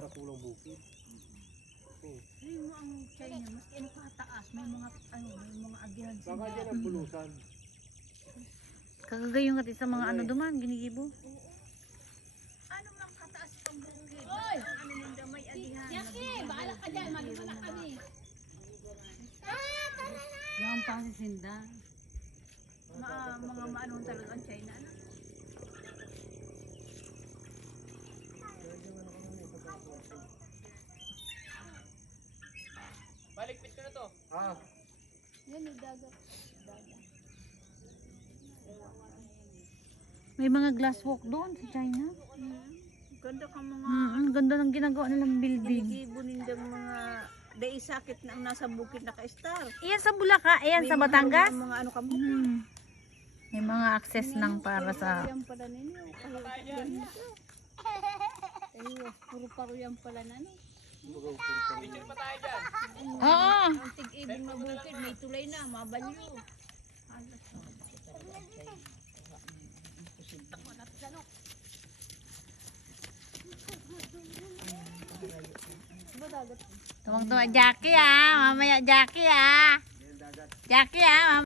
sa pulang bukid. Hindi mo ang China, mas kataas, may mga agihan sila. Baka dyan ang bulusan. Kagagayon ka sa mga ano duman, ginigibo. Ano lang kataas pang bukid? Oy! Ano nila may agihan. Yaki, bahala ka dyan, malibala kami. Yung pasisinda. Mga maanong talaga ang China. Ano? Balikpit ko na to. Ah, Yan yung dagat. May mga glass walk doon sa China. Ganda ka mga Ang ganda ng ginagawa nilang building. ginigibo nindang mga dai sakit na ang nasa bukid naka-star. Iyan sa Bulacan, ayan sa Batangas. Mga ano kamo. May mga access lang para sa... Yan pala ninyo. Ayun, puro paruyan pala na no. Picture pa tayo dyan. Oo. Ang tig-ibig na bukid, may tulay na, mabalyo. Tuwang-tuwa Jackie ah. Mamaya Jackie ah. Jackie ah.